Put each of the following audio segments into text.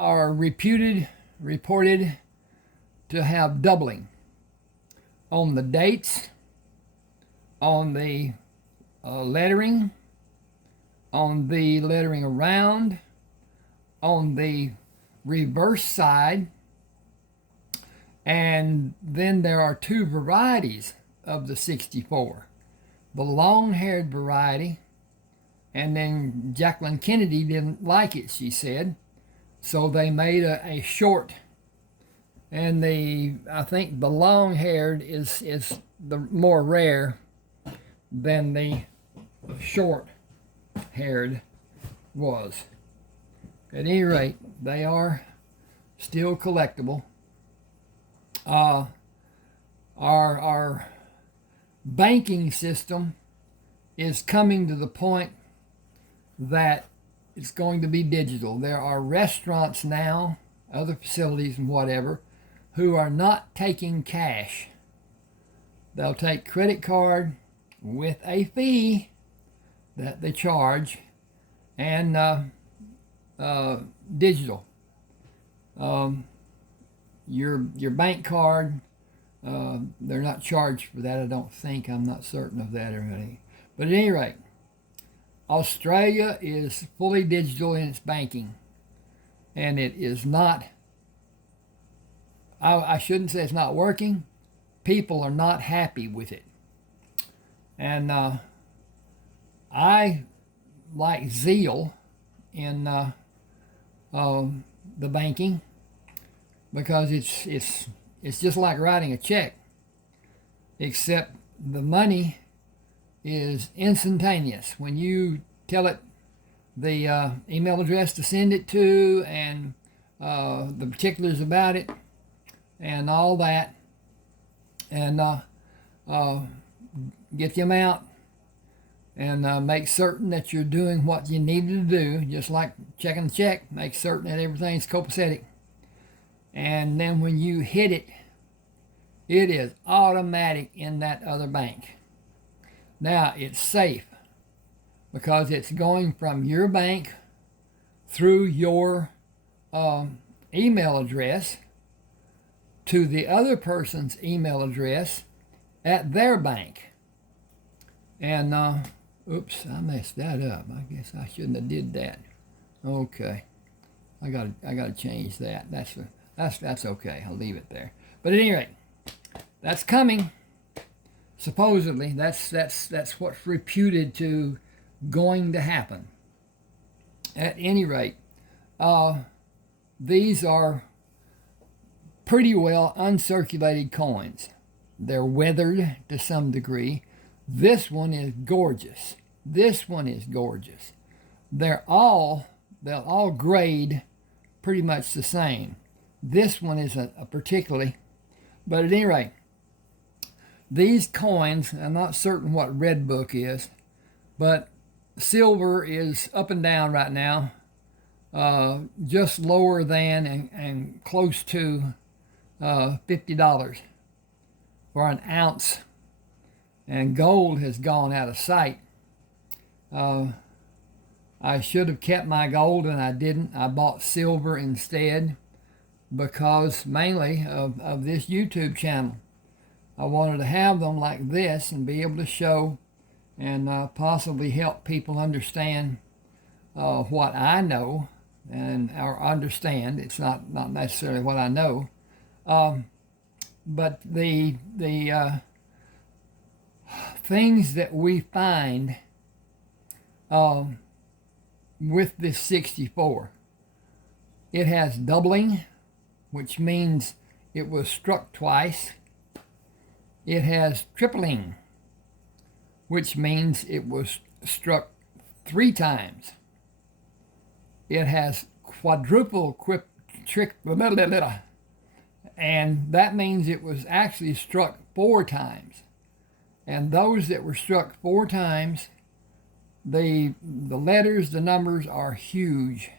are reported to have doubling on the dates, on the lettering, on the lettering around, on the reverse side, and then there are two varieties of the 64. The long-haired variety, and then Jacqueline Kennedy didn't like it, she said, so they made a short. And I think the long-haired is the more rare than the short-haired was. At any rate, they are still collectible. Our banking system is coming to the point that it's going to be digital. There are restaurants now, other facilities and whatever, who are not taking cash. They'll take credit card with a fee that they charge, and digital. Your bank card, they're not charged for that, I don't think. I'm not certain of that or anything. But at any rate, Australia is fully digital in its banking, and it is not, I shouldn't say it's not working. People are not happy with it. And I like zeal in the banking, because it's just like writing a check, except the money is instantaneous. When you tell it the email address to send it to, and the particulars about it and all that, and get the amount, and make certain that you're doing what you needed to do, just like checking the check. Make certain that everything's copacetic. And then when you hit it, it is automatic in that other bank. Now, it's safe because it's going from your bank through your email address to the other person's email address at their bank. And oops, I messed that up. I guess I shouldn't have did that. Okay, I gotta change that. That's okay. I'll leave it there. But at any rate, that's coming. Supposedly, that's what's reputed to going to happen. At any rate, these are pretty well uncirculated coins. They're weathered to some degree. This one is gorgeous. This one is gorgeous. They'll all grade pretty much the same. This one is a particularly, but at any rate, these coins, I'm not certain what red book is, but silver is up and down right now, just lower than and close to $50 for an ounce, and gold has gone out of sight. I should have kept my gold, and I didn't. I bought silver instead, because mainly of this YouTube channel. I wanted to have them like this and be able to show and possibly help people understand what I know, or understand. It's not necessarily what I know, but the things that we find with this 64. It has doubling, which means it was struck twice. It has tripling, which means it was struck 3 times. It has quadruple and that means it was actually struck 4 times. And those that were struck 4 times, the letters, the numbers are huge.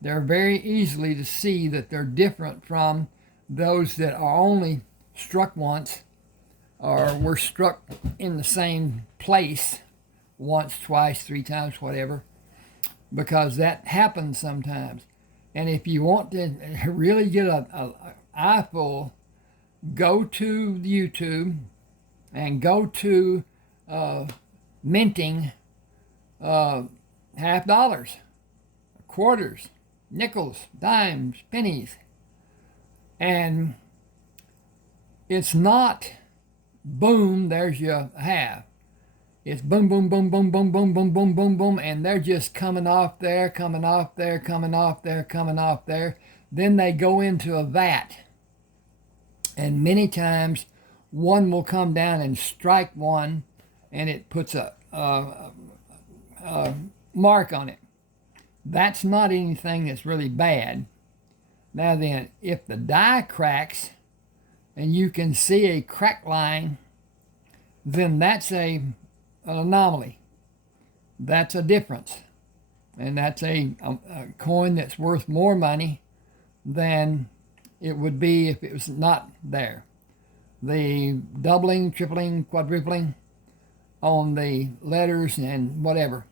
They're very easily to see that they're different from those that are only struck once, or were struck in the same place once, twice, 3 times, whatever, because that happens sometimes. And if you want to really get a eyeful, go to YouTube and go to minting half dollars, quarters, nickels, dimes, pennies. And it's not boom, there's your half. It's boom, boom, boom, boom, boom, boom, boom, boom, boom, boom, and they're just coming off there, coming off there, coming off there, coming off there. Then they go into a vat. And many times one will come down and strike one, and it puts a mark on it. That's not anything that's really bad. Now then, if the die cracks and you can see a crack line, then that's an anomaly. That's a difference. And that's a coin that's worth more money than it would be if it was not there. The doubling, tripling, quadrupling on the letters and whatever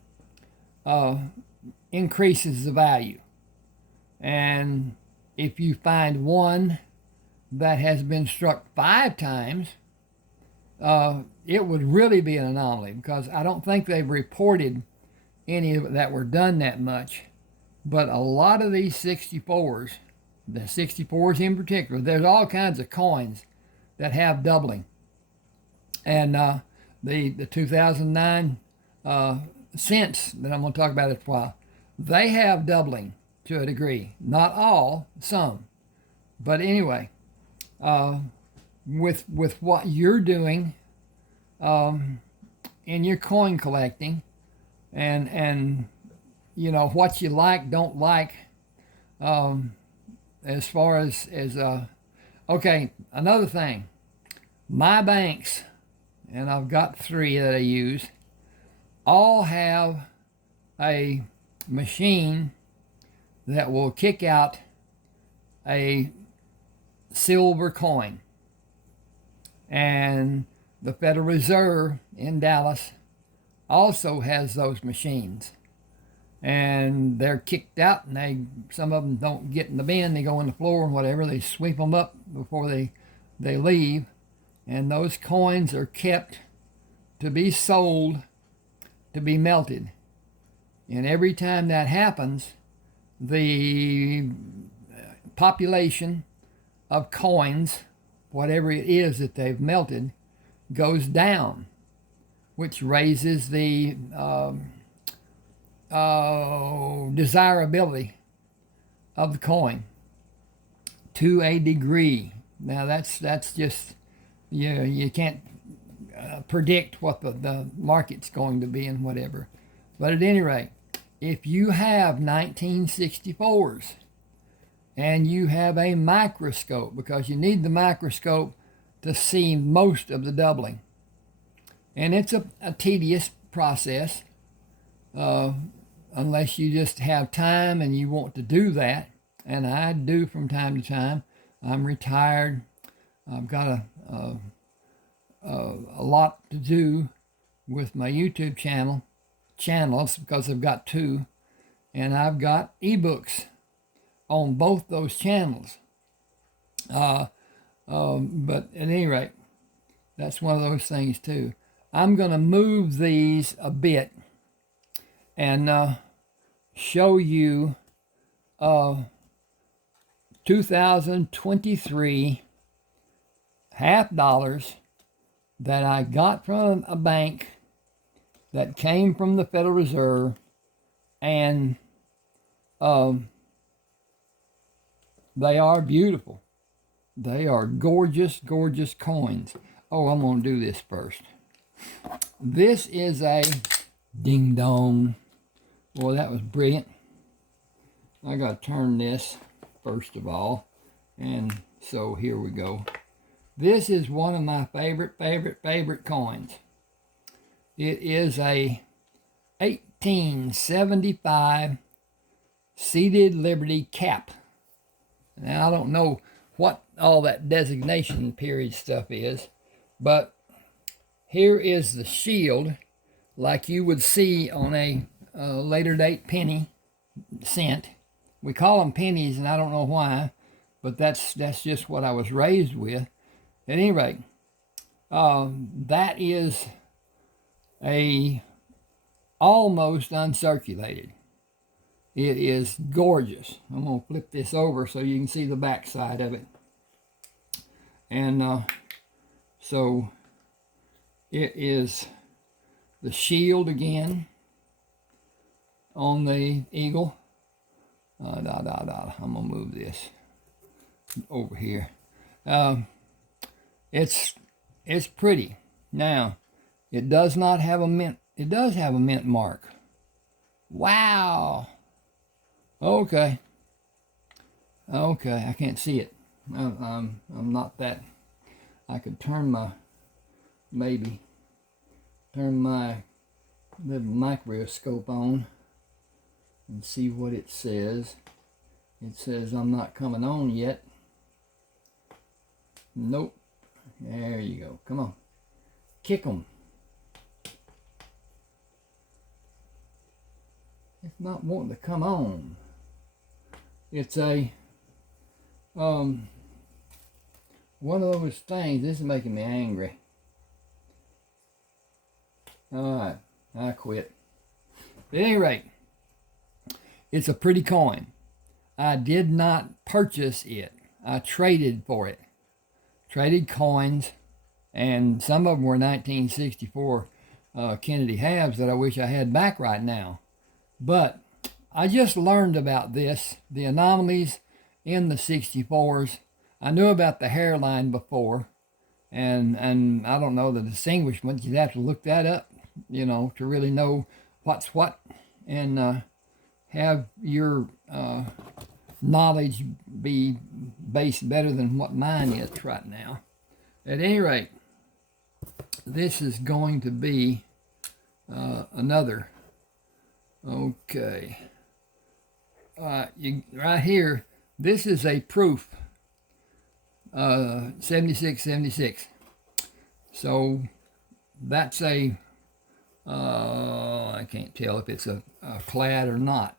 increases the value. And if you find one that has been struck 5 times, it would really be an anomaly, because I don't think they've reported any that were done that much. But a lot of these 64s, the 64s in particular, there's all kinds of coins that have doubling. And the 2009 cents that I'm going to talk about it for a while, they have doubling to a degree. Not all, some. But anyway, with what you're doing in your coin collecting, and you know what you like, don't like, as far as okay, another thing, my banks, and I've got 3 that I use, all have a machine that will kick out a silver coin. And the Federal Reserve in Dallas also has those machines. And they're kicked out, and some of them don't get in the bin. They go on the floor and whatever. They sweep them up before they leave. And those coins are kept to be sold, to be melted. And every time that happens, the population of coins, whatever it is that they've melted, goes down, which raises the desirability of the coin to a degree. Now that's just, you can't predict what the market's going to be and whatever. But at any rate, if you have 1964s and you have a microscope, because you need the microscope to see most of the doubling, and it's a tedious process, unless you just have time and you want to do that, and I do from time to time. I'm retired. I've got a lot to do with my YouTube channels, because I've got 2, and I've got eBooks on both those channels. But at any rate, that's one of those things too. I'm going to move these a bit and show you 2023 half dollars that I got from a bank that came from the Federal Reserve, and they are beautiful. They are gorgeous, gorgeous coins. Oh, I'm going to do this first. This is a ding dong. Boy, that was brilliant. I got to turn this first of all. And so here we go. This is one of my favorite coins. It is a 1875 seated Liberty cap. Now, I don't know what all that designation period stuff is, but here is the shield, like you would see on a later date penny, cent, We call them pennies, and I don't know why, but that's just what I was raised with. At any rate, that is a almost uncirculated. It is gorgeous. I'm going to flip this over so you can see the back side of it. And so it is the shield again on the eagle. I'm going to move this over here. It's pretty. Now, it does not have a mint. It does have a mint mark. Wow. Okay. I can't see it. I'm not that. I could turn my little microscope on and see what it says. It says I'm not coming on yet. Nope. There you go. Come on. Kick 'em. It's not wanting to come on. It's a one of those things. This is making me angry. All right, I quit. At any rate, it's a pretty coin. I did not purchase it. I traded for it. Traded coins, and some of them were 1964 Kennedy halves that I wish I had back right now. But I just learned about this, the anomalies in the 64s. I knew about the hairline before, and I don't know the distinguishment. You'd have to look that up, to really know what's what, and have your knowledge be based better than what mine is right now. At any rate, this is going to be another. Okay. Right here, this is a proof. 7676. So that's a I can't tell if it's a clad or not.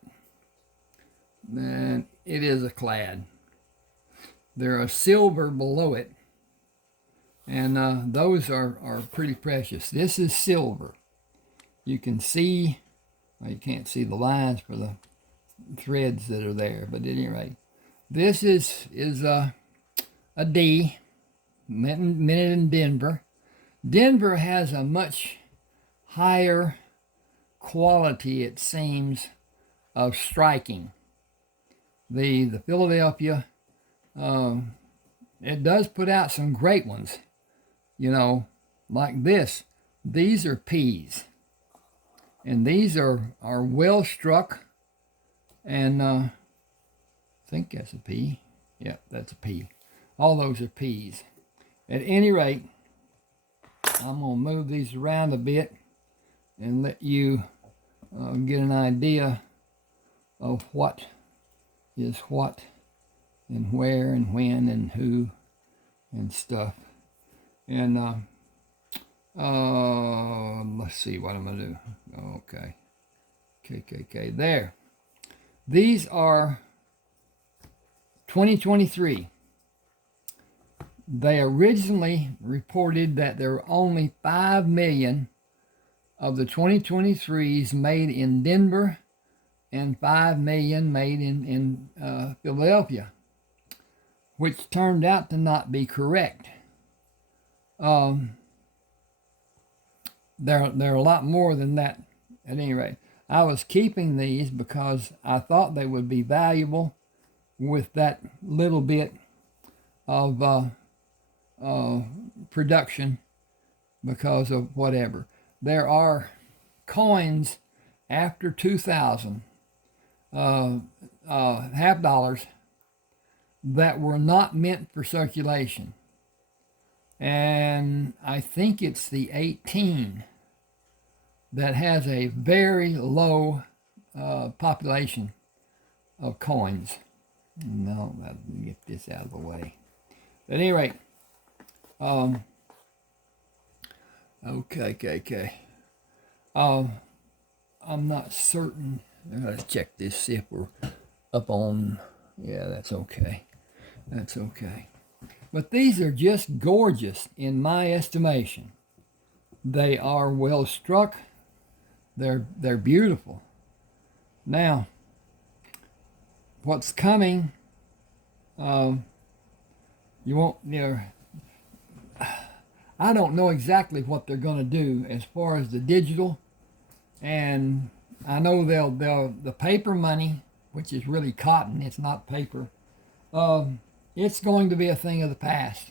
And it is a clad. There are silver below it, and those are pretty precious. This is silver. You can see, well, you can't see the lines for the threads that are there, but at any rate, this is a D, minted in Denver. Denver has a much higher quality, it seems, of striking. The Philadelphia, it does put out some great ones, like this. These are P's, and these are well struck, and I think that's a P. Yeah, that's a P. All those are P's. At any rate, I'm going to move these around a bit and let you get an idea of what is what and where and when and who and stuff. And let's see what I'm going to do. Okay. KKK. There. These are 2023. They originally reported that there were only 5 million of the 2023s made in Denver and 5 million made in Philadelphia, which turned out to not be correct. There are a lot more than that. At any rate, I was keeping these because I thought they would be valuable with that little bit of production because of whatever. There are coins after 2000, half dollars, that were not meant for circulation. And I think it's the 18 that has a very low population of coins. No, I'll get this out of the way. At any rate, okay. I'm not certain. I gotta check this, see if we're up on, yeah, that's okay. That's okay. But these are just gorgeous in my estimation. They are well struck. They're beautiful. Now, what's coming? You won't. I don't know exactly what they're going to do as far as the digital, and I know they'll the paper money, which is really cotton. It's not paper. It's going to be a thing of the past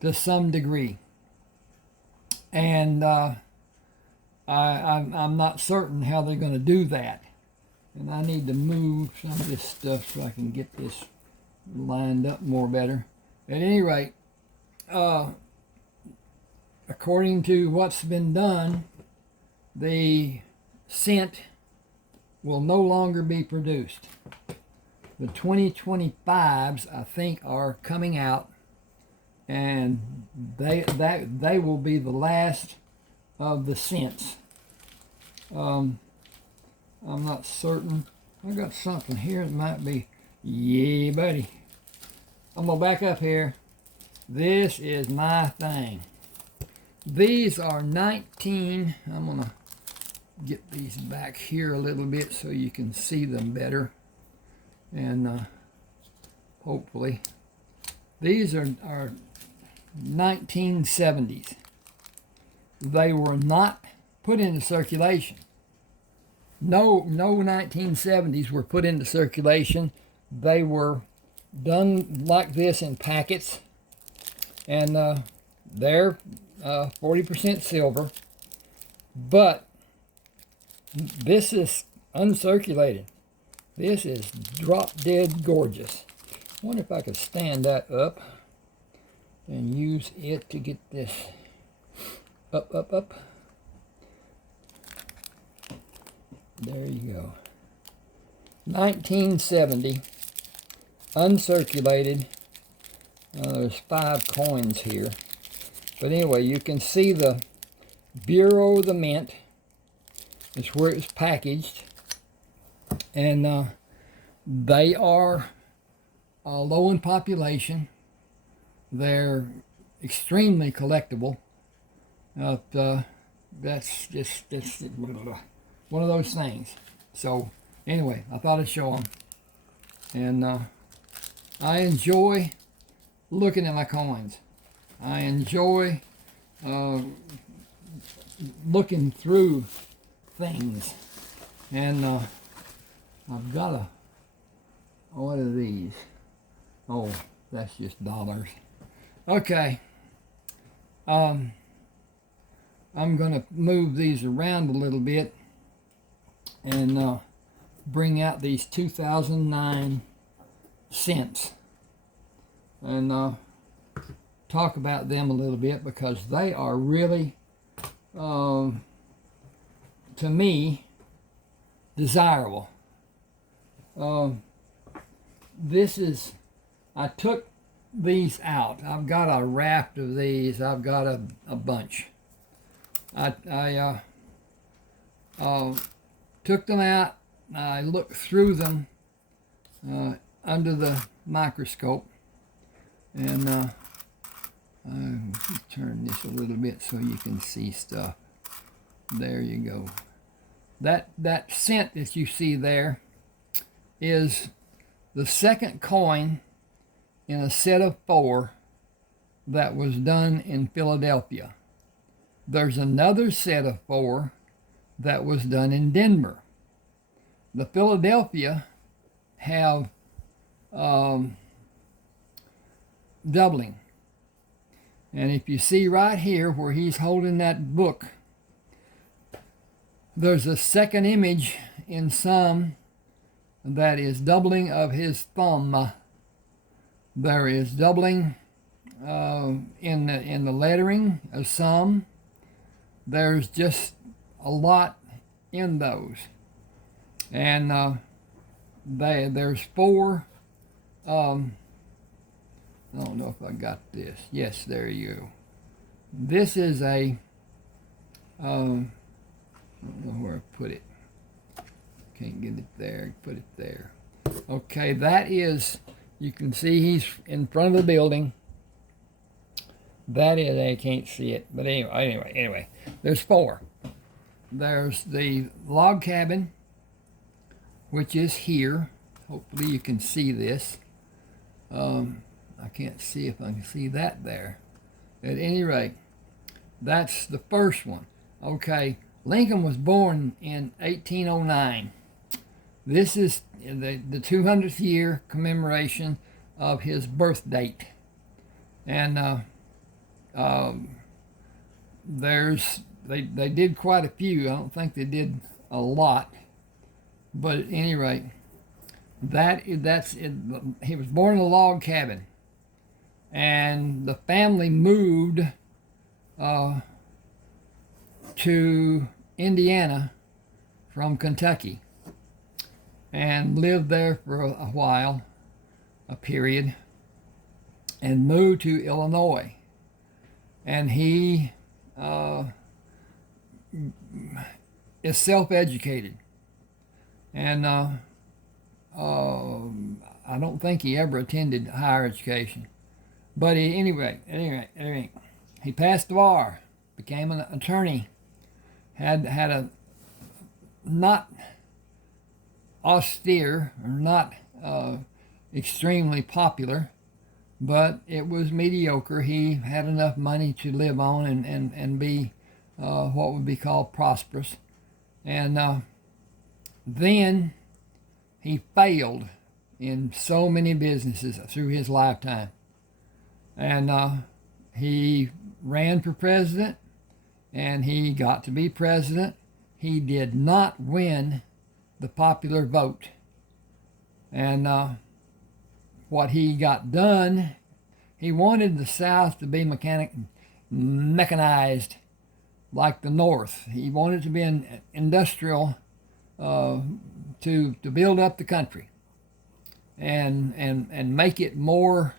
to some degree, and I'm not certain how they're going to do that. And I need to move some of this stuff so I can get this lined up more better. At any rate, according to what's been done, the scent will no longer be produced. The 2025s, I think, are coming out, and they will be the last of the scents. I'm not certain. I got something here that might be, yeah, buddy. I'm gonna back up here. This is my thing. These are 19. I'm gonna get these back here a little bit so you can see them better, and hopefully these are 1970s. They were not put into circulation. No 1970s were put into circulation. They were done like this in packets, and they're 40% silver, but this is uncirculated. This is drop dead gorgeous. I wonder if I could stand that up and use it to get this up. There you go. 1970, uncirculated. There's 5 coins here. But anyway, you can see the Bureau of the Mint. It's where it's packaged. And they are low in population. They're extremely collectible. That's just one of those things. So anyway, I thought I'd show them. And I enjoy looking at my coins. I enjoy looking through things. And I've got what are these? Oh, that's just dollars. Okay. I'm going to move these around a little bit and bring out these 2009 cents and talk about them a little bit, because they are really, to me, desirable. I took these out. I've got a raft of these. I've got a bunch. I took them out. I looked through them under the microscope, and I'll turn this a little bit so you can see stuff. There you go. That cent that you see there is the second coin in a set of 4 that was done in Philadelphia. There's another set of 4 that was done in Denver. The Philadelphia have doubling. And if you see right here where he's holding that book, there's a second image in some that is doubling of his thumb. There is doubling in the lettering of some. There's just a lot in those. And there's 4. I don't know if I got this. Yes, there you go. This is a, I don't know where I put it. Can't get it there. Put it there. Okay, that is, you can see he's in front of the building. That is, I can't see it, but anyway, there's four. There's the log cabin, which is here. Hopefully you can see this. I can't see if I can see that there. At any rate, that's the first one. Okay, Lincoln was born in 1809. This is the 200th year commemoration of his birth date. And they did quite a few. I don't think they did a lot, but at any rate, that's it. He was born in a log cabin, and the family moved to Indiana from Kentucky and lived there for a while, a period, and moved to Illinois. And he is self-educated, and I don't think he ever attended higher education. But anyway, he passed the bar, became an attorney, had a not austere or not extremely popular, but it was mediocre. He had enough money to live on and be what would be called prosperous. And then he failed in so many businesses through his lifetime. And he ran for president, and he got to be president. He did not win the popular vote. And what he got done, he wanted the South to be mechanized like the North. He wanted to be an industrial to build up the country and make it more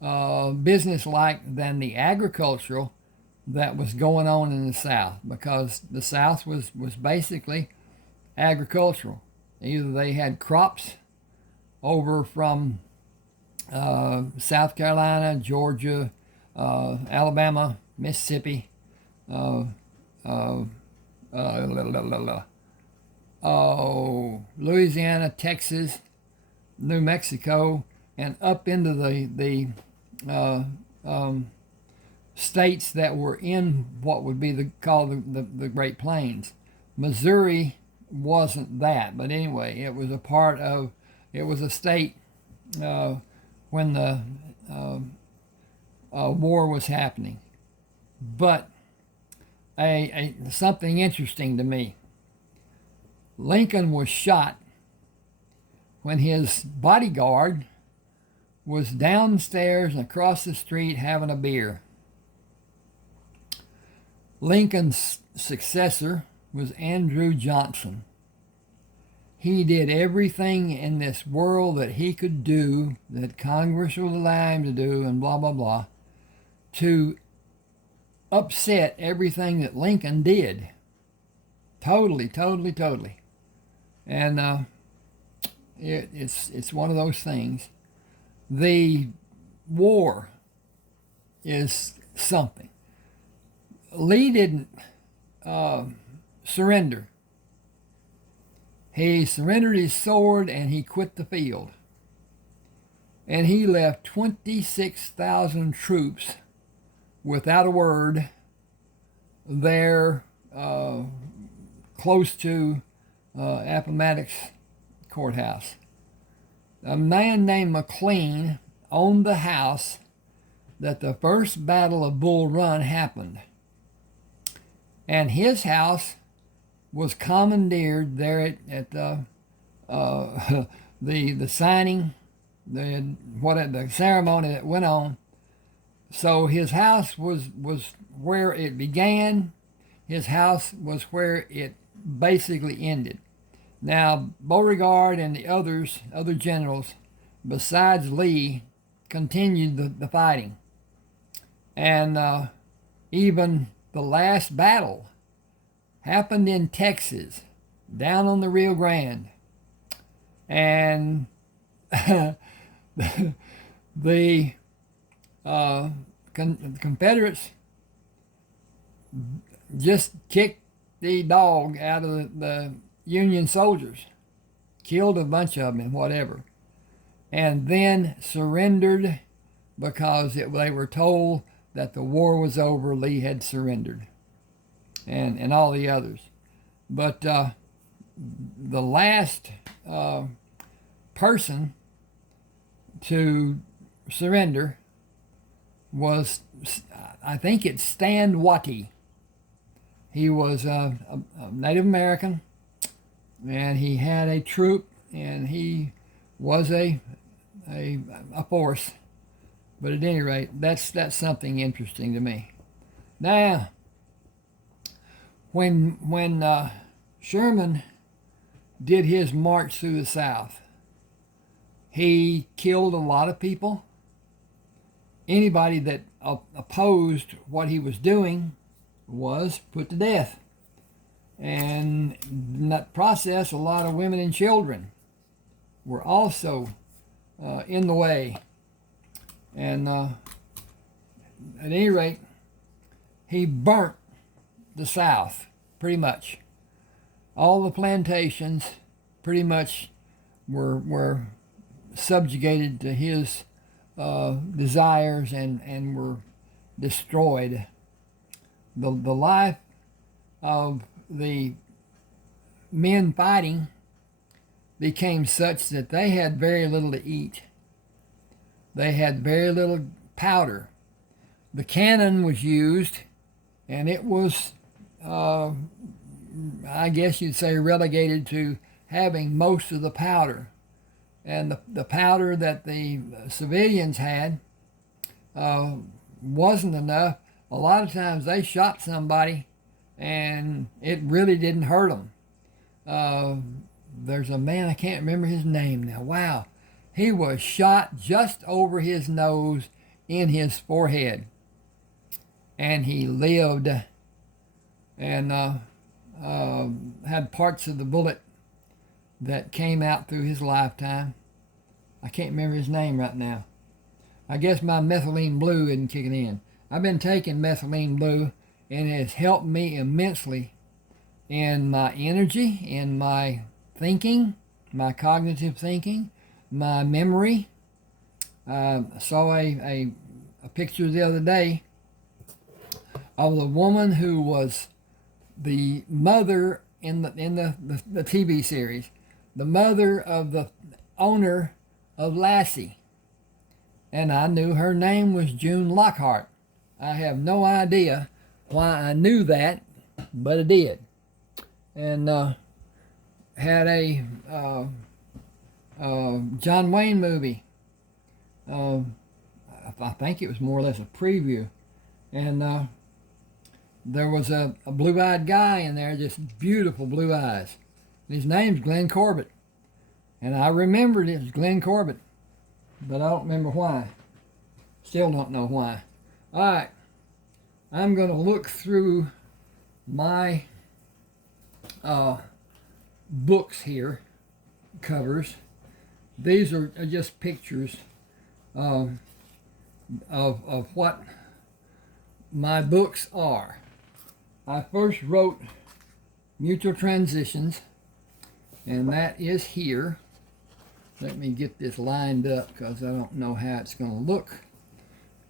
business-like than the agricultural that was going on in the South, because the South was basically agricultural. Either they had crops over from South Carolina, Georgia, Alabama, Mississippi, Louisiana, Texas, New Mexico, and up into the states that were in what would be called the Great Plains. Missouri wasn't that, but anyway, it was a state when the war was happening. But something interesting to me, Lincoln was shot when his bodyguard was downstairs and across the street having a beer. Lincoln's successor was Andrew Johnson. He did everything in this world that he could do, that Congress would allow him to do, and blah, blah, blah, to upset everything that Lincoln did. Totally. And it's one of those things. The war is something. Lee didn't surrender. He surrendered his sword and he quit the field. And he left 26,000 troops without a word there close to Appomattox Courthouse. A man named McLean owned the house that the first Battle of Bull Run happened. And his house was commandeered there at the signing, the ceremony that went on. So his house was where it began. His house was where it basically ended. Now, Beauregard and the other generals, besides Lee, continued the fighting. And even the last battle happened in Texas, down on the Rio Grande. And the Confederates just kicked the dog out of the Union soldiers, killed a bunch of them and whatever, and then surrendered because they were told that the war was over. Lee had surrendered, and all the others. But the last person to surrender was, I think it's Stan Watty. He was a Native American, and he had a troop, and he was a force. But at any rate, that's something interesting to me. Now, when Sherman did his march through the South, he killed a lot of people. Anybody that opposed what he was doing was put to death. And in that process, a lot of women and children were also in the way. And at any rate, he burnt the South, pretty much. All the plantations pretty much were subjugated to his desires and were destroyed. The life of the men fighting became such that they had very little to eat. They had very little powder. The cannon was used, and it was, I guess you'd say, relegated to having most of the powder. And the powder that the civilians had wasn't enough. A lot of times they shot somebody, and it really didn't hurt them. There's a man, I can't remember his name now. Wow. He was shot just over his nose in his forehead. And he lived and had parts of the bullet that came out through his lifetime. I can't remember his name right now. I guess my methylene blue isn't kicking in. I've been taking methylene blue, and it has helped me immensely in my energy, in my thinking, my cognitive thinking, my memory. I saw a picture the other day of the woman who was the mother in the TV series, the mother of the owner of Lassie, and I knew her name was June Lockhart. I have no idea why I knew that, but I did. And had a John Wayne movie. I think it was more or less a preview. And there was a blue-eyed guy in there, just beautiful blue eyes. And his name's Glenn Corbett. And I remembered it was Glenn Corbett, but I don't remember why. Still don't know why. All right, I'm going to look through my books here, covers. These are just pictures of what my books are. I first wrote Mutual Transitions, and that is here. Let me get this lined up because I don't know how it's going to look.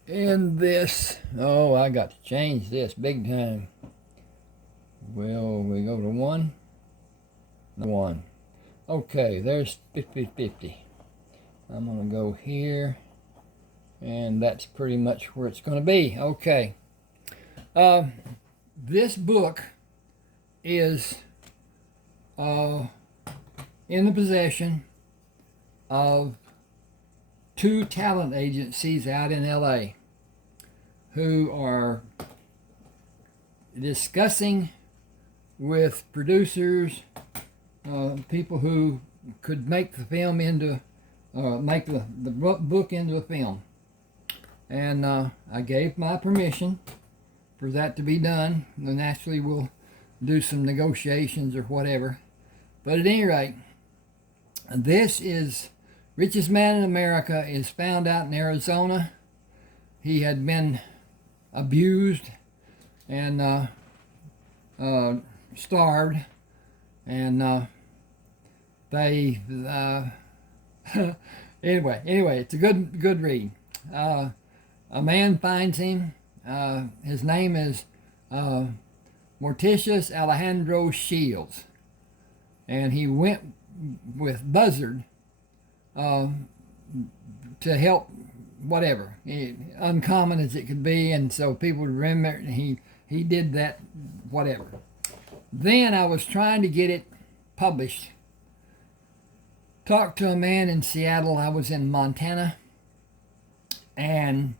And this, oh, I got to change this big time. Well, we go to one. Okay, there's 50-50. I'm going to go here, and that's pretty much where it's going to be. Okay. This book is in the possession of 2 talent agencies out in LA who are discussing with producers, people who could make the film into, make the book into a film. And I gave my permission for that to be done. And naturally we'll do some negotiations or whatever. But at any rate, this is Richest man in America is found out in Arizona. He had been abused and starved, and they anyway, it's a good read. A man finds him. His name is Morticius Alejandro Shields, and he went with Buzzard to help, whatever, uncommon as it could be, and so people would remember it, and he did that, whatever. Then I was trying to get it published. Talked to a man in Seattle. I was in Montana, and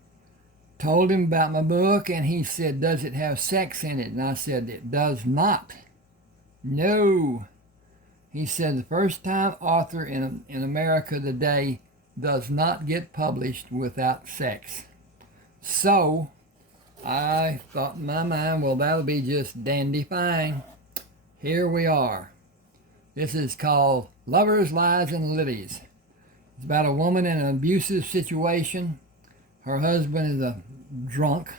told him about my book, and he said, "Does it have sex in it?" And I said, "It does not." No. He said, "The first time author in America today does not get published without sex." So I thought in my mind, well, that'll be just dandy fine. Here we are. This is called Lovers, Lies, and Lilies. It's about a woman in an abusive situation. Her husband is a drunk,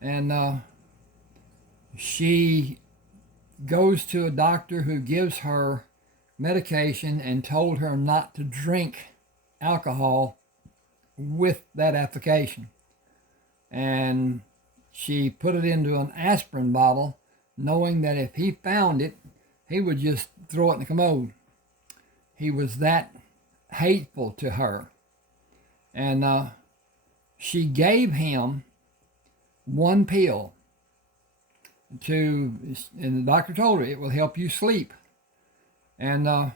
and she goes to a doctor who gives her medication and told her not to drink alcohol with that application. And she put it into an aspirin bottle, knowing that if he found it, he would just throw it in the commode. He was that hateful to her. And she gave him one pill and the doctor told her it will help you sleep. And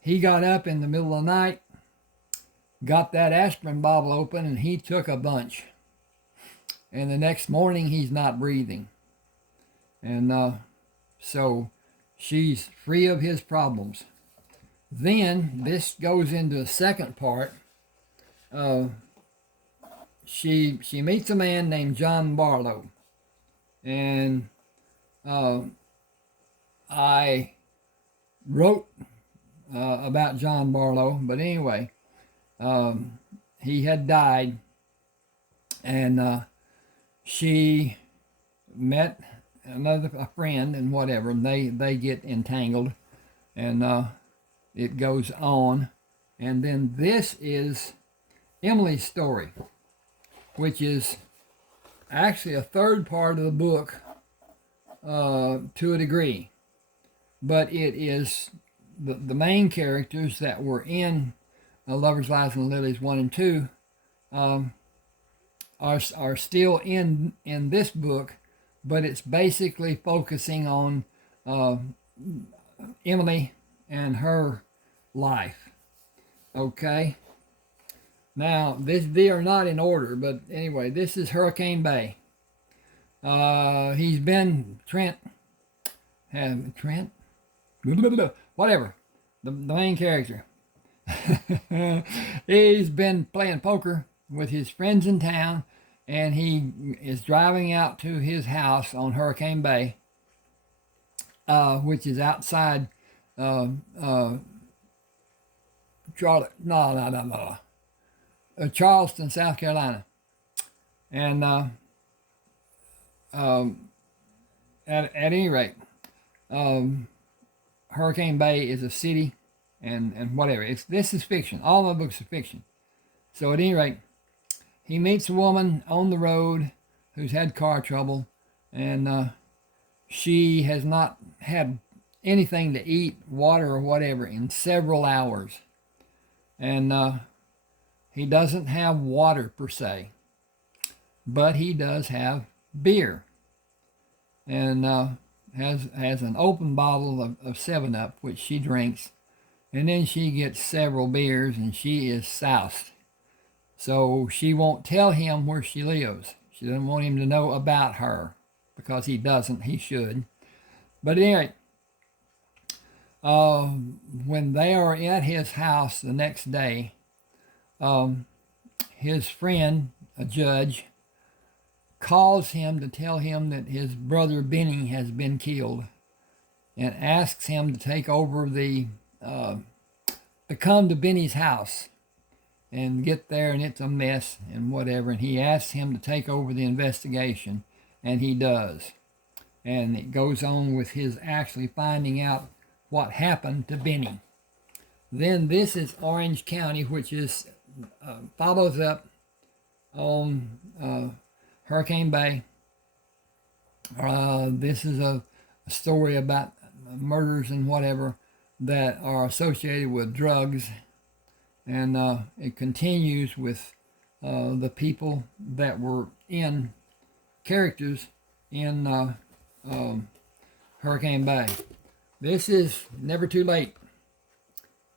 he got up in the middle of the night, got that aspirin bottle open, and he took a bunch. And the next morning, he's not breathing. And so she's free of his problems. Then this goes into a second part. She meets a man named John Barlow. And I wrote about John Barlow, but anyway, he had died, and she met a friend and whatever, and they get entangled, and it goes on. And then this is Emily's story, which is actually a third part of the book to a degree, but it is the main characters that were in Lovers, Lies, and Lilies 1 and 2 are still in this book, but it's basically focusing on Emily and her life. Okay. Now, they are not in order, but anyway, this is Hurricane Bay. He's been Trent, whatever, the main character. He's been playing poker with his friends in town, and he is driving out to his house on Hurricane Bay, which is outside Charleston, South Carolina. And at any rate, Hurricane Bay is a city, and whatever. This is fiction. All my books are fiction. So at any rate, he meets a woman on the road who's had car trouble, and she has not had anything to eat, water or whatever, in several hours. And he doesn't have water per se, but he does have beer, and has an open bottle of 7-Up, which she drinks, and then she gets several beers, and she is soused. So she won't tell him where she lives. She doesn't want him to know about her, because he doesn't. He should. But anyway, when they are at his house the next day, his friend, a judge, calls him to tell him that his brother Benny has been killed, and asks him to take over the to come to Benny's house and get there, and it's a mess and whatever. And he asks him to take over the investigation, and he does. And it goes on with his actually finding out what happened to Benny. Then this is Orange County, which is follows up on Hurricane Bay. This is a story about murders and whatever that are associated with drugs, and it continues with the people that were in characters in Hurricane Bay. This is Never Too Late.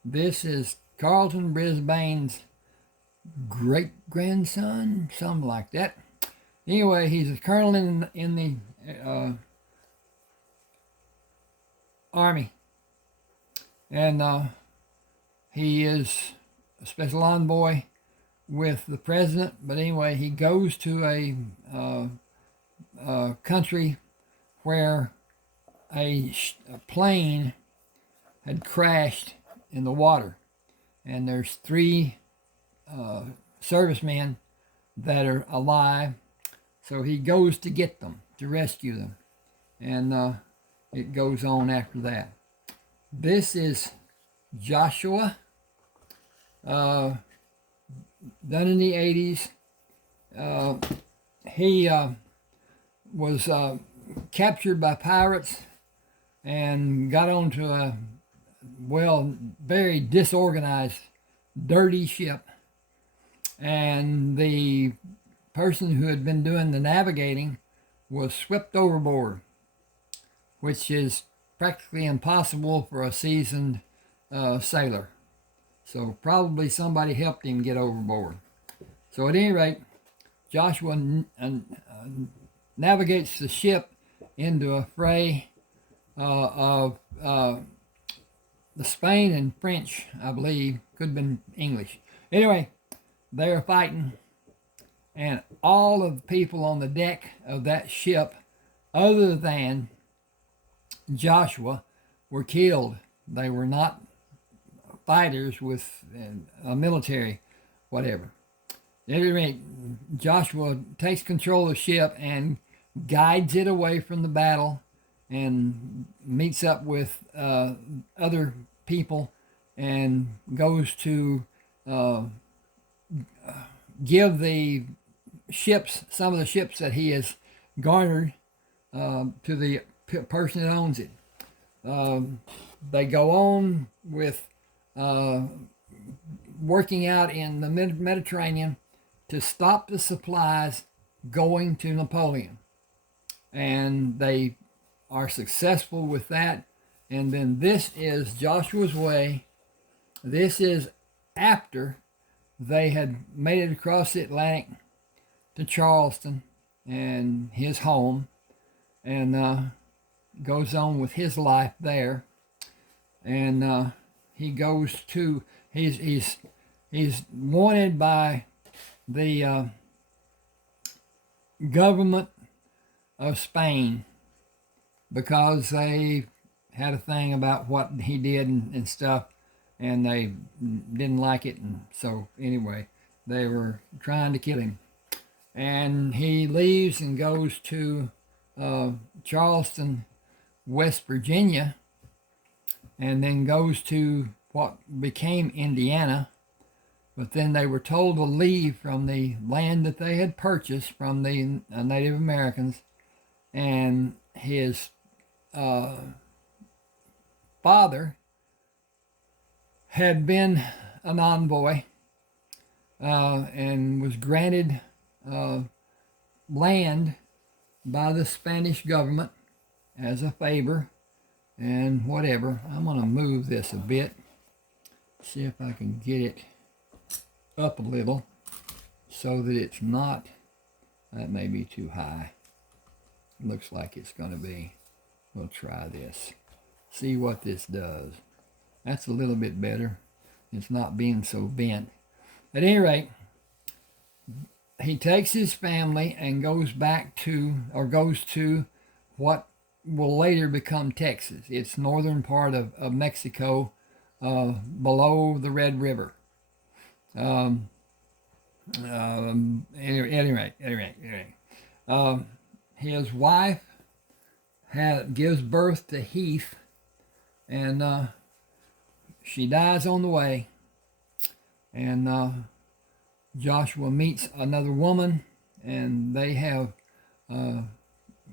This is Carlton Brisbane's great-grandson, something like that. Anyway, he's a colonel in the Army. And he is a special envoy with the president. But anyway, he goes to a country where a plane had crashed in the water. And there's 3 servicemen that are alive. So he goes to get them, to rescue them. And it goes on after that. This is Joshua, done in the 80s. He was captured by pirates and got onto a, very disorganized, dirty ship. And the person who had been doing the navigating was swept overboard, which is practically impossible for a seasoned sailor. So probably somebody helped him get overboard. So at any rate, Joshua navigates the ship into a fray of the Spain and French, I believe, could have been English. Anyway, they're fighting, and all of the people on the deck of that ship, other than Joshua, were killed. They were not fighters with a military, whatever. At any rate, Joshua takes control of the ship and guides it away from the battle and meets up with other people and goes to give the ships, some of the ships that he has garnered, to the person that owns it. They go on with working out in the Mediterranean to stop the supplies going to Napoleon. And they are successful with that. And then this is Joshua's Way. This is after they had made it across the Atlantic to Charleston and his home, and goes on with his life there. And he goes to, he's wanted by the government of Spain because they had a thing about what he did and stuff, and they didn't like it. And so anyway, they were trying to kill him. And he leaves and goes to Charleston, West Virginia, and then goes to what became Indiana. But then they were told to leave from the land that they had purchased from the Native Americans. And his father had been an envoy and was granted land by the Spanish government as a favor and whatever. I'm going to move this a bit, see if I can get it up a little so that it's not, that may be too high. Looks like it's going to be. We'll try this. See what this does. That's a little bit better. It's not being so bent. At any rate, he takes his family and goes back to, or goes to what will later become Texas. It's northern part of Mexico, below the Red River. Anyway. His wife gives birth to Heath, and she dies on the way. And Joshua meets another woman, and they have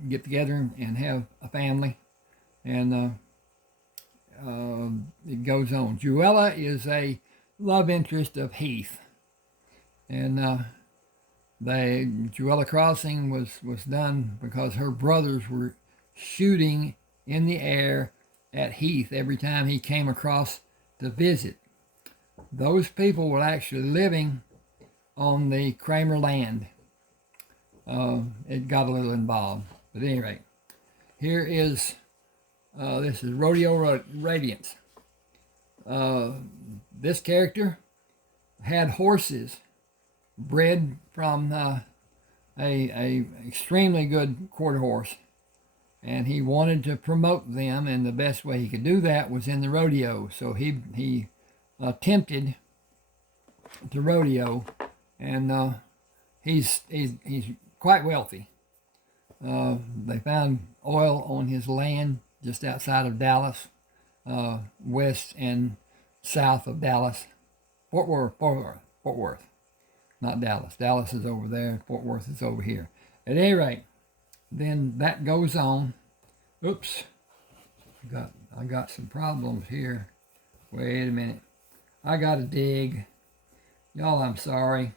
get together and have a family, and it goes on. Juella is a love interest of Heath, and the Juella Crossing was done because her brothers were shooting in the air at Heath every time he came across to visit. Those people were actually living on the Kramer land. It got a little involved, but at any rate, here is this is Rodeo Radiance. This character had horses bred from a extremely good quarter horse, and he wanted to promote them, and the best way he could do that was in the rodeo. So he attempted to rodeo, and he's quite wealthy. They found oil on his land just outside of Dallas, west and south of Dallas. Fort Worth, not Dallas. Dallas is over there, Fort Worth is over here. At any rate, then that goes on. Oops, I got some problems here. Wait a minute. I got to dig. Y'all, I'm sorry.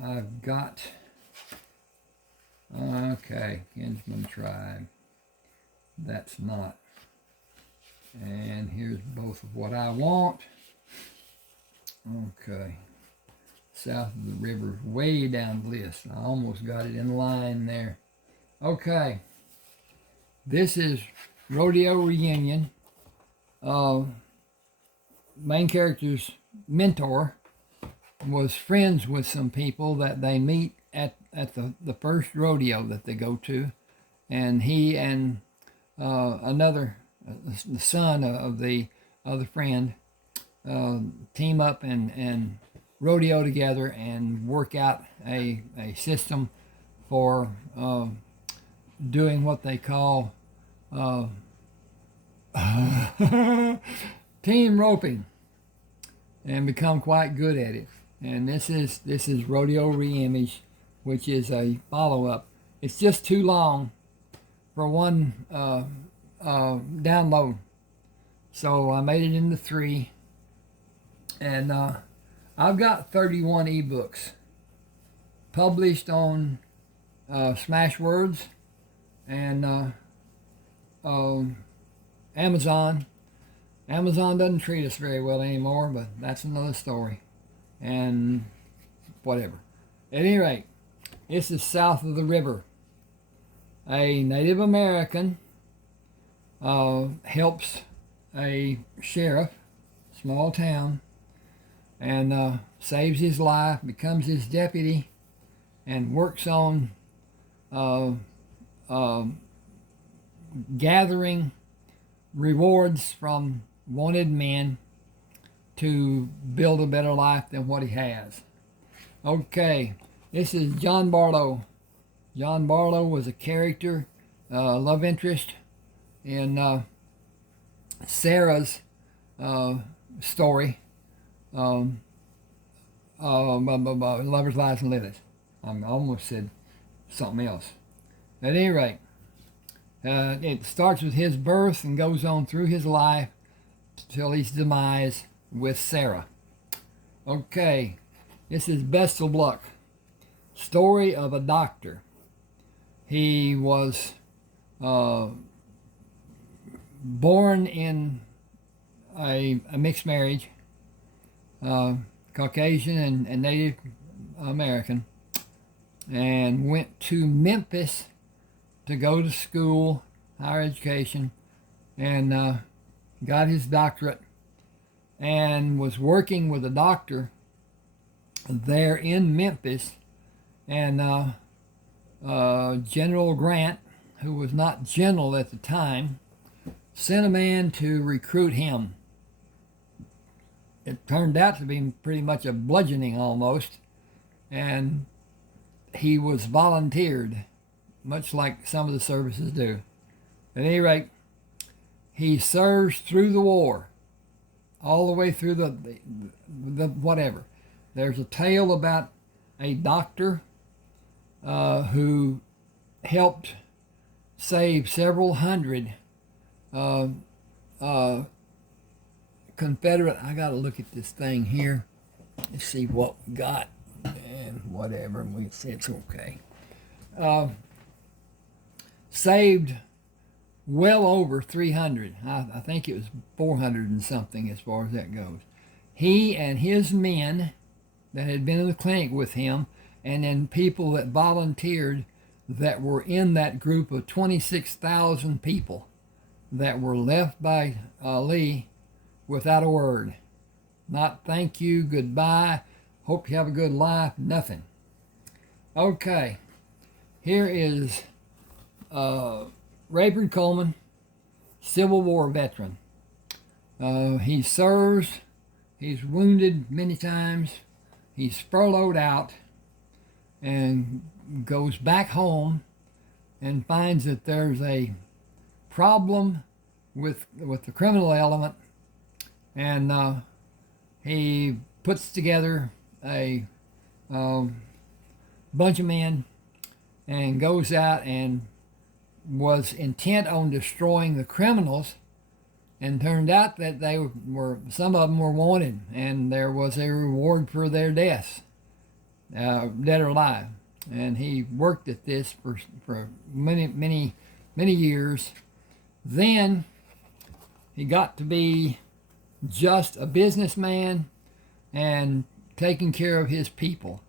I've got, okay, Kinsman Tribe. That's not. And here's both of what I want. Okay. South of the river, way down the list. I almost got it in line there. Okay. This is Rodeo Reunion. Main character's mentor was friends with some people that they meet at the first rodeo that they go to, and he and another the son of the other friend team up and rodeo together and work out a system for doing what they call team roping, and become quite good at it. And this is Rodeo Reimage, which is a follow-up. It's just too long for one download, so I made it into 3, and I've got 31 ebooks published on Smashwords and Amazon. Amazon doesn't treat us very well anymore, but that's another story. And whatever. At any rate, this is south of the river. A Native American helps a sheriff, small town, and saves his life, becomes his deputy, and works on gathering rewards from wanted men to build a better life than what he has. Okay, this is John Barlow. John Barlow was a character, love interest in Sarah's story, Lovers, Lies, and Lilies. I almost said something else. At any rate, it starts with his birth and goes on through his life till his demise with Sarah. Okay, this is Best of Luck. Story of a doctor. He was born in a mixed marriage, Caucasian and Native American, and went to Memphis to go to school, higher education, and got his doctorate, and was working with a doctor there in Memphis, and General Grant, who was not general at the time, sent a man to recruit him it turned out to be pretty much a bludgeoning almost, and he was volunteered, much like some of the services do. At any rate, he serves through the war, all the way through the whatever. There's a tale about a doctor who helped save several hundred Confederate. I got to look at this thing here. Let's see what we got and whatever. And we say it's okay. Saved well over 300. I think it was 400 and something as far as that goes. He and his men that had been in the clinic with him, and then people that volunteered that were in that group of 26,000 people that were left by Lee without a word. Not thank you, goodbye, hope you have a good life, nothing. Okay, here is Rayford Coleman, Civil War veteran. He serves, he's wounded many times, he's furloughed out, and goes back home and finds that there's a problem with the criminal element, and he puts together a bunch of men and goes out and was intent on destroying the criminals, and turned out that some of them were wanted, and there was a reward for their deaths, dead or alive. And he worked at this for many years. Then he got to be just a businessman and taking care of his people.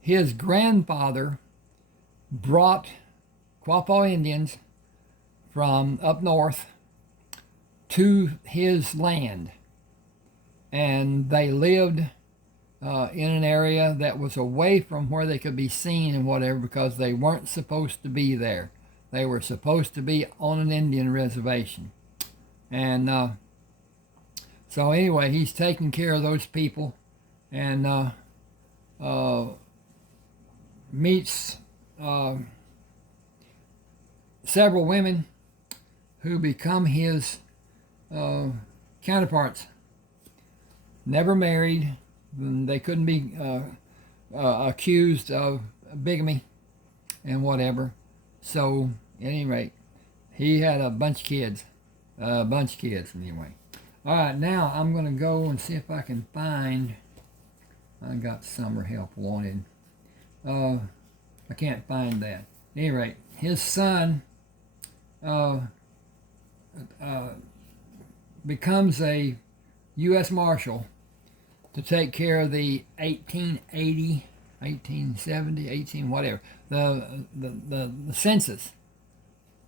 His grandfather brought Quapaw Indians from up north to his land, and they lived in an area that was away from where they could be seen and whatever, because they weren't supposed to be there. They were supposed to be on an Indian reservation. And so anyway, he's taking care of those people, and meets several women who become his counterparts. Never married. They couldn't be accused of bigamy and whatever. So, at any rate, he had a bunch of kids. Anyway. All right, now I'm going to go and see if I can find... I got summer help wanted. I can't find that. At any rate, his son becomes a U.S. Marshal to take care of the 1880, 1870, 18 whatever, the census,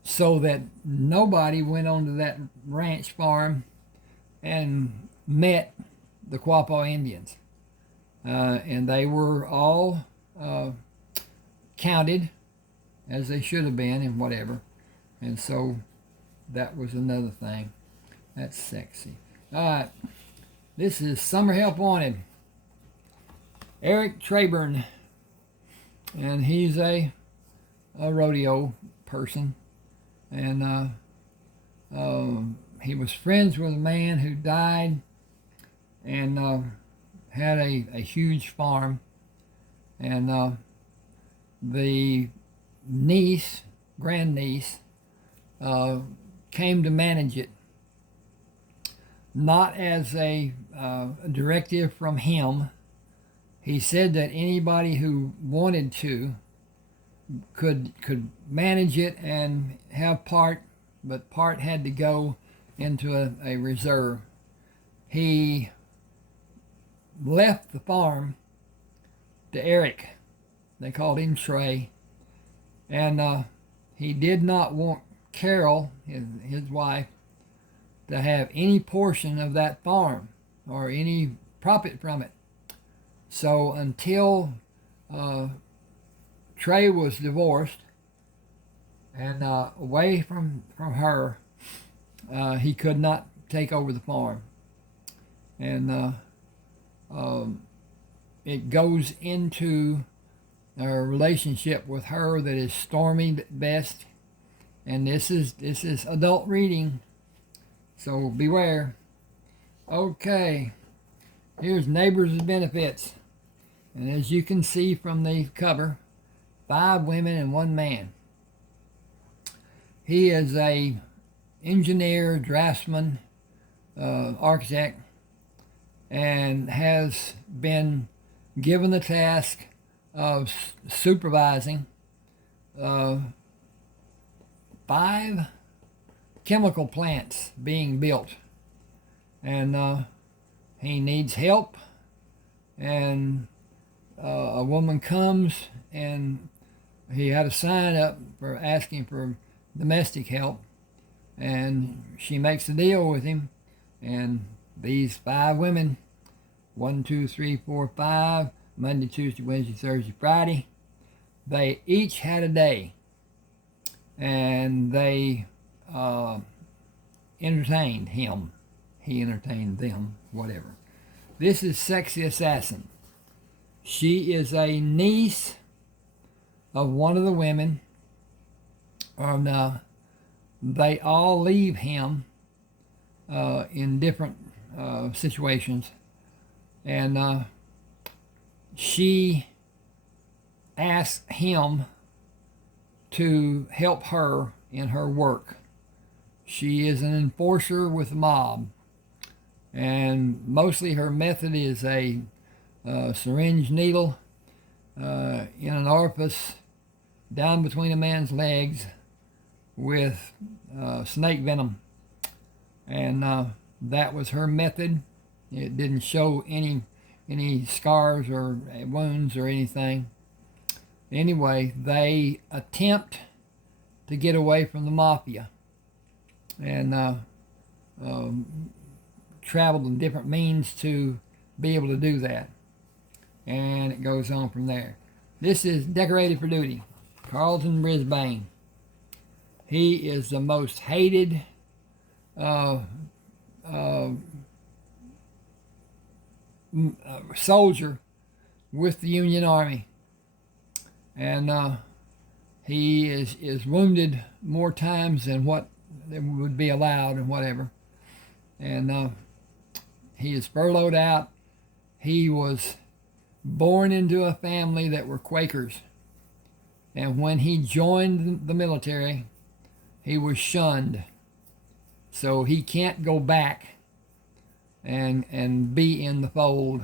so that nobody went onto that ranch farm and met the Quapaw Indians. And they were all counted as they should have been and whatever. And so that was another thing. That's sexy. All right. This is Summer Help Wanted. Eric Traburn. And he's a rodeo person. And he was friends with a man who died and had a huge farm. And the grandniece, came to manage it. Not as a directive from him. He said that anybody who wanted to could manage it and have part, but part had to go into a reserve. He left the farm to Eric. They called him Trey. And he did not want Carol, his wife, to have any portion of that farm or any profit from it. So until Trey was divorced and away from her, he could not take over the farm. And it goes into a relationship with her that is stormy at best. And this is adult reading, so beware. Okay, here's Neighbors with Benefits. And as you can see from the cover, 5 women and 1 man. He is a engineer, draftsman, architect, and has been given the task of supervising 5 chemical plants being built. And he needs help, and a woman comes, and he had a sign up for asking for domestic help, and she makes a deal with him. And these 5 women, 1, 2, 3, 4, 5, Monday, Tuesday, Wednesday, Thursday, Friday, they each had a day, and they entertained him. He entertained them, whatever. This is Sexy Assassin. She is a niece of one of the women, and they all leave him in different situations. And she asks him to help her in her work. She is an enforcer with the mob, and mostly her method is a syringe needle in an orifice down between a man's legs with snake venom. And that was her method. It didn't show any scars or wounds or anything. Anyway, they attempt to get away from the mafia, and traveled in different means to be able to do that. And it goes on from there. This is Decorated for Duty, Carlton Brisbane. He is the most hated soldier with the Union Army. And he is wounded more times than what would be allowed and whatever. And he is furloughed out. He was born into a family that were Quakers. And when he joined the military, he was shunned. So he can't go back and be in the fold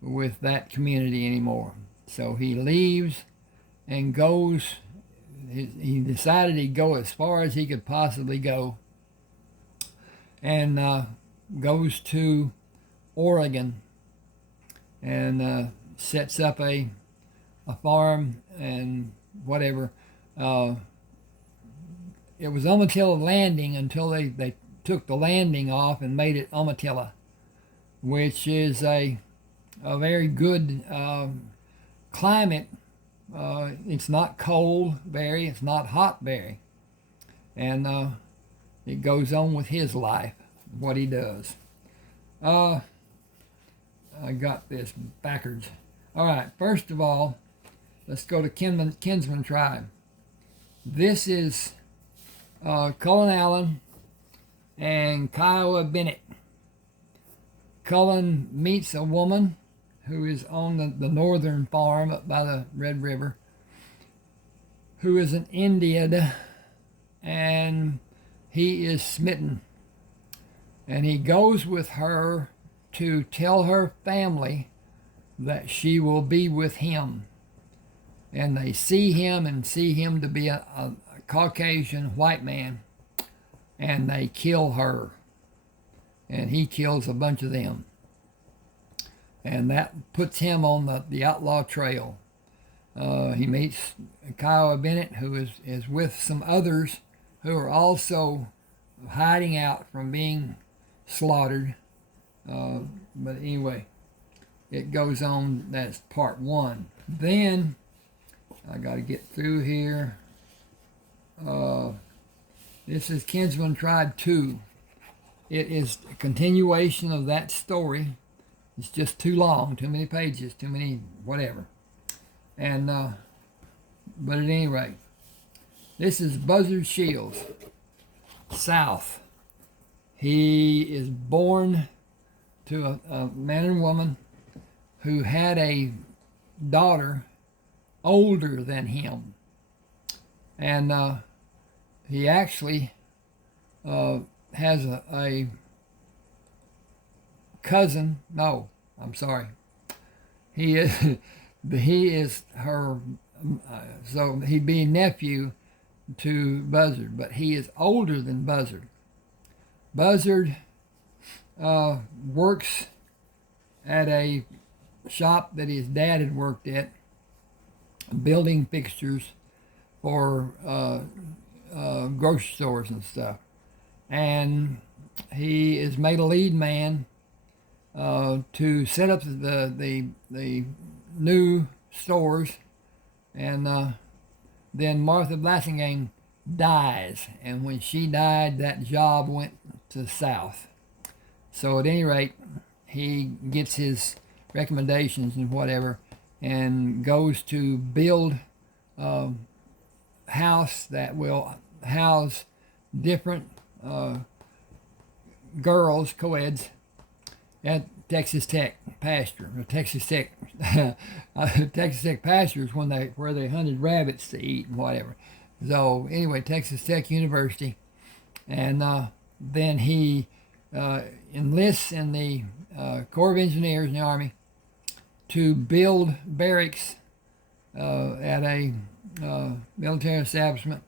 with that community anymore. So he leaves and goes. He decided he'd go as far as he could possibly go, and goes to Oregon and sets up a farm and whatever. It was Umatilla Landing until they took the landing off and made it Umatilla, which is a very good climate. It's not cold very, it's not hot very. And it goes on with his life, what he does. I got this backwards. All right, first of all, let's go to Kinsman Tribe. This is Cullen Allen and Kiowa Bennett. Cullen meets a woman who is on the northern farm up by the Red River, who is an Indian, and he is smitten. And he goes with her to tell her family that she will be with him. And they see him and see him to be a Caucasian white man, and they kill her. And he kills a bunch of them. And that puts him on the outlaw trail. He meets Kiowa Bennett, who is with some others who are also hiding out from being slaughtered. But anyway, it goes on. That's part 1. Then I got to get through here. This is Kinsman Tribe 2. It is a continuation of that story, It's just too long, too many pages, too many whatever. And but at any rate, this is Buzzard Shields, South. He is born to a man and woman who had a daughter older than him. And he actually has a cousin. No, I'm sorry. He is her. So he'd be nephew to Buzzard, but he is older than Buzzard. Buzzard works at a shop that his dad had worked at, building fixtures for grocery stores and stuff. And he is made a lead man to set up the new stores. And then Martha Blasingame dies, and when she died, that job went to the South. So at any rate, he gets his recommendations and whatever, and goes to build a house that will house different girls, co-eds, at Texas Tech pasture, or Texas Tech, Texas Tech pastures where they hunted rabbits to eat and whatever. So anyway, Texas Tech University, and then he enlists in the Corps of Engineers in the Army to build barracks at a military establishment.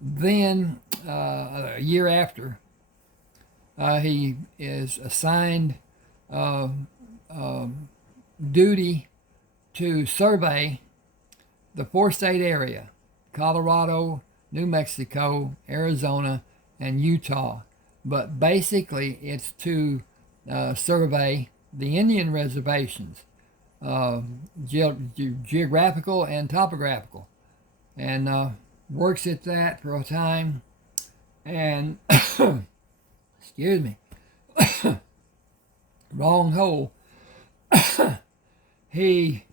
Then a year after, he is assigned duty to survey the 4-state area: Colorado, New Mexico, Arizona, and Utah. But basically it's to survey the Indian reservations, geographical and topographical, and works at that for a time. And excuse me, wrong hole. He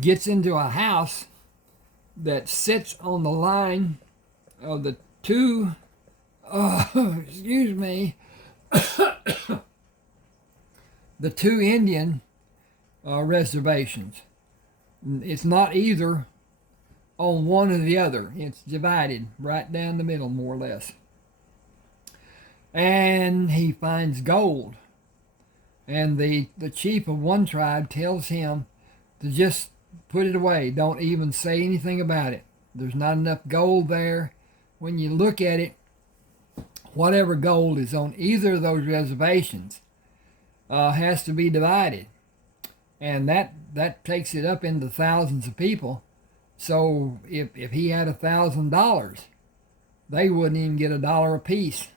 gets into a house that sits on the line of the two, excuse me, the two Indian reservations. It's not either on one or the other. It's divided right down the middle, more or less. And he finds gold. And the chief of one tribe tells him to just put it away. Don't even say anything about it. There's not enough gold there. When you look at it, whatever gold is on either of those reservations has to be divided. And that takes it up into thousands of people. So if he had $1,000, they wouldn't even get $1 apiece.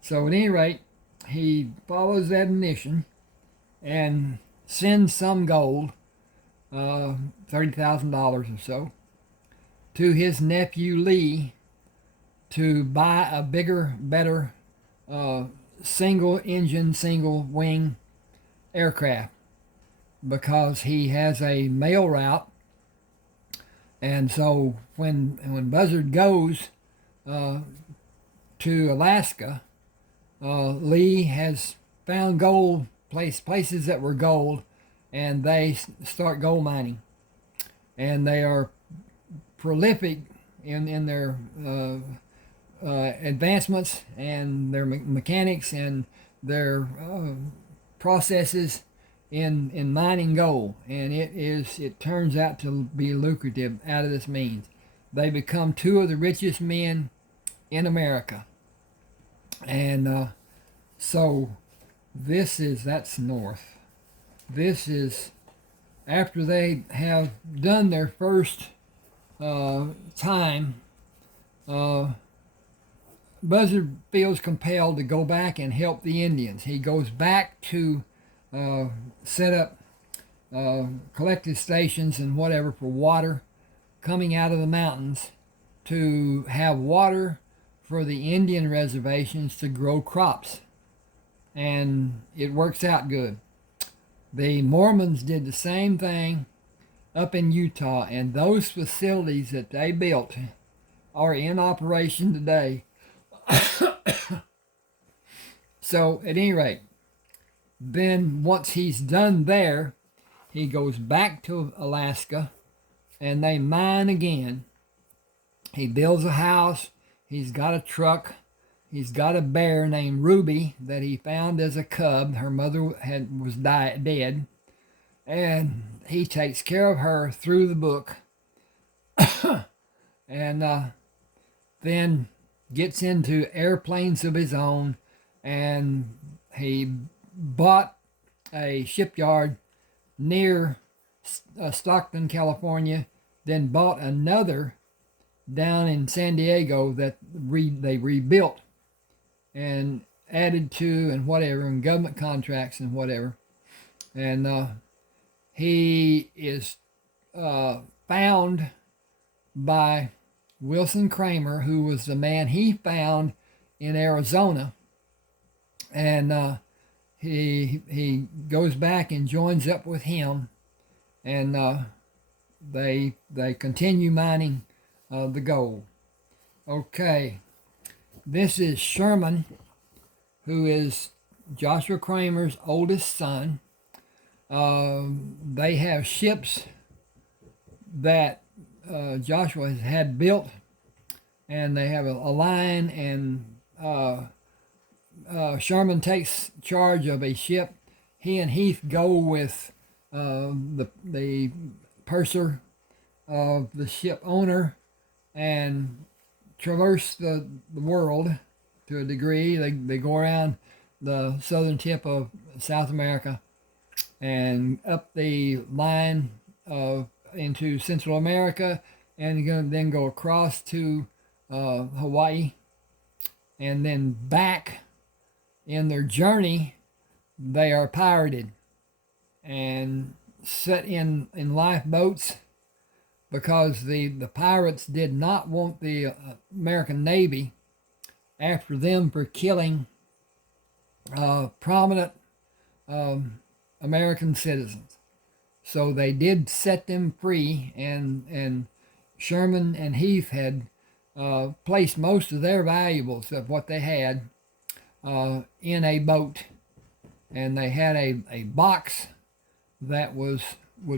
So at any rate, he follows that admonition and sends some gold, $30,000 or so, to his nephew Lee to buy a bigger, better single engine, single wing aircraft, because he has a mail route. And so when Buzzard goes to Alaska, Lee has found gold places that were gold, and they start gold mining, and they are prolific in their advancements and their mechanics and their processes in mining gold. And it turns out to be lucrative out of this means. They become two of the richest men in America. And so that's north. This is after they have done their first time. Buzzard feels compelled to go back and help the Indians. He goes back to set up collective stations and whatever for water coming out of the mountains, to have water for the Indian reservations to grow crops. and it works out good. The Mormons did the same thing up in Utah, and those facilities that they built are in operation today. So, at any rate, then once he's done there, he goes back to Alaska and they mine again. He builds a house. He's got a truck. He's got a bear named Ruby that he found as a cub. Her mother was dead. And he takes care of her through the book. And then gets into airplanes of his own. And he bought a shipyard near Stockton, California, then bought another down in San Diego that they rebuilt and added to and whatever, and government contracts and whatever. And he is found by Wilson Kramer, who was the man he found in Arizona. And he goes back and joins up with him, and they continue mining the gold. Okay, this is Sherman, who is Joshua Kramer's oldest son. They have ships that Joshua has had built, and they have a line, and Sherman takes charge of a ship. He and Heath go with the purser of the ship owner and traverse the world to a degree. They go around the southern tip of South America and up the line into Central America, and then go across to Hawaii, and then back. In their journey, they are pirated and set in lifeboats because the pirates did not want the American Navy after them for killing prominent American citizens. So they did set them free, and Sherman and Heath had placed most of their valuables of what they had in a boat, and they had a box that would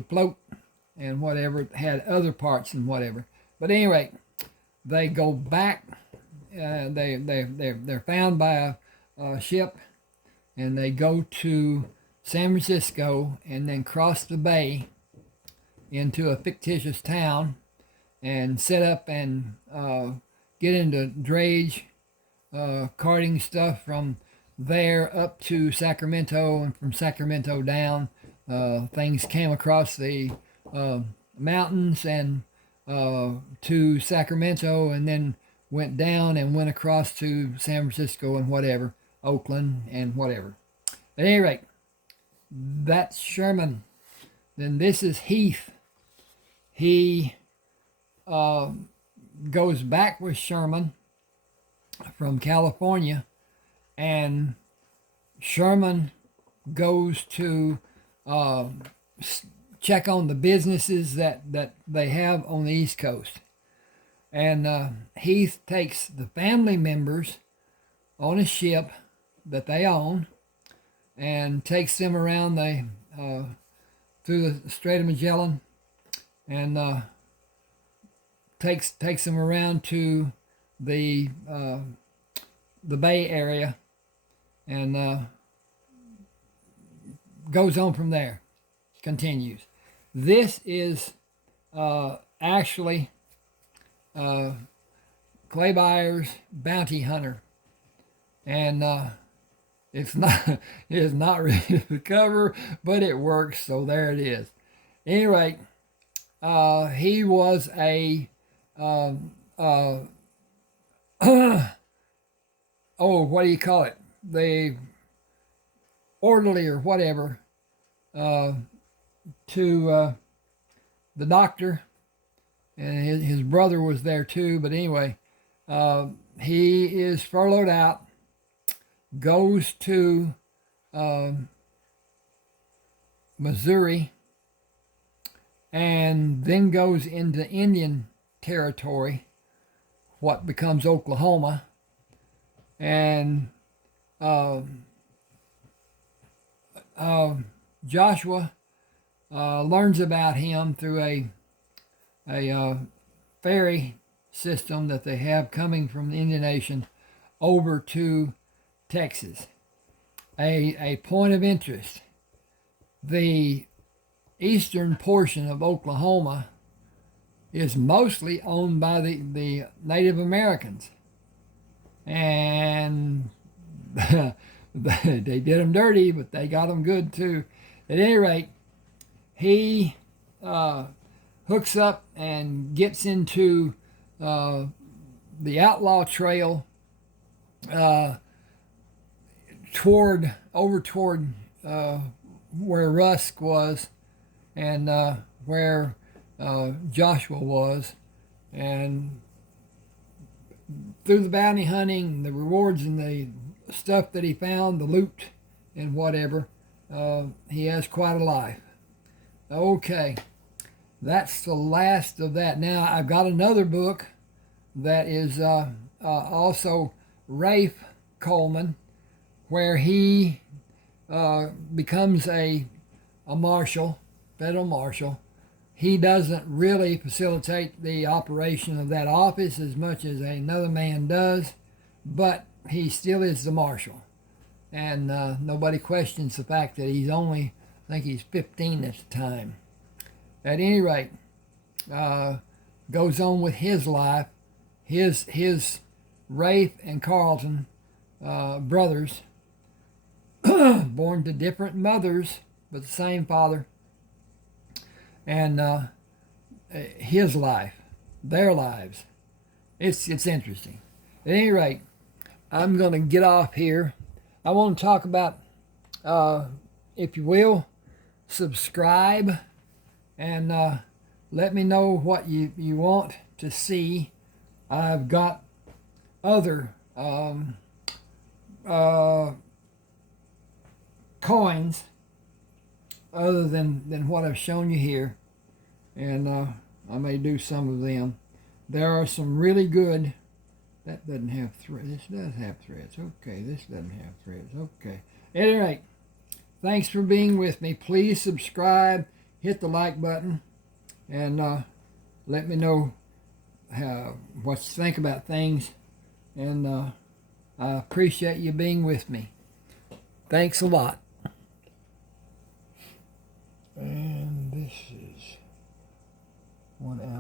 float and whatever, had other parts and whatever. But anyway, they go back. They're found by a ship, and they go to San Francisco and then cross the bay into a fictitious town and set up and get into drayage, carting stuff from there up to Sacramento, and from Sacramento down. Things came across the mountains and to Sacramento, and then went down and went across to San Francisco and whatever, Oakland and whatever. At any rate, that's Sherman. Then this is Heath. He goes back with Sherman from California, and Sherman goes to check on the businesses that they have on the East Coast. And Heath takes the family members on a ship that they own and takes them around through the Strait of Magellan, and takes them around to the Bay Area, and goes on from there. Continues. This is actually Clay Byers' Bounty Hunter, and it's not really the cover, but it works, so there it is. Anyway, he was a what do you call it? The orderly or whatever to the doctor, and his brother was there too. But anyway, he is furloughed out, goes to Missouri, and then goes into Indian Territory, what becomes Oklahoma, and Joshua learns about him through a ferry system that they have coming from the Indian Nation over to Texas. A point of interest: the eastern portion of Oklahoma is mostly owned by the Native Americans, and they did them dirty, but they got them good too. At any rate, he hooks up and gets into the outlaw trail toward where Rusk was, and where Joshua was, and through the bounty hunting, the rewards, and the stuff that he found, the loot and whatever, he has quite a life. Okay, that's the last of that. Now I've got another book that is also Rafe Coleman, where he becomes a marshal, federal marshal. He doesn't really facilitate the operation of that office as much as another man does, but he still is the marshal. And nobody questions the fact that he's only, I think he's 15 at the time. At any rate, goes on with his life. His Rafe and Carlton brothers, born to different mothers, but the same father. And his life, their lives. It's interesting. At any rate, I'm going to get off here. I want to talk about, if you will, subscribe, and let me know what you want to see. I've got other coins other than what I've shown you here, and I may do some of them. There are some really good. That doesn't have threads. This does have threads. Okay, this doesn't have threads. Okay. At any rate, thanks for being with me. Please subscribe, hit the like button, and let me know what you think about things. And I appreciate you being with me. Thanks a lot. And this is 1 hour.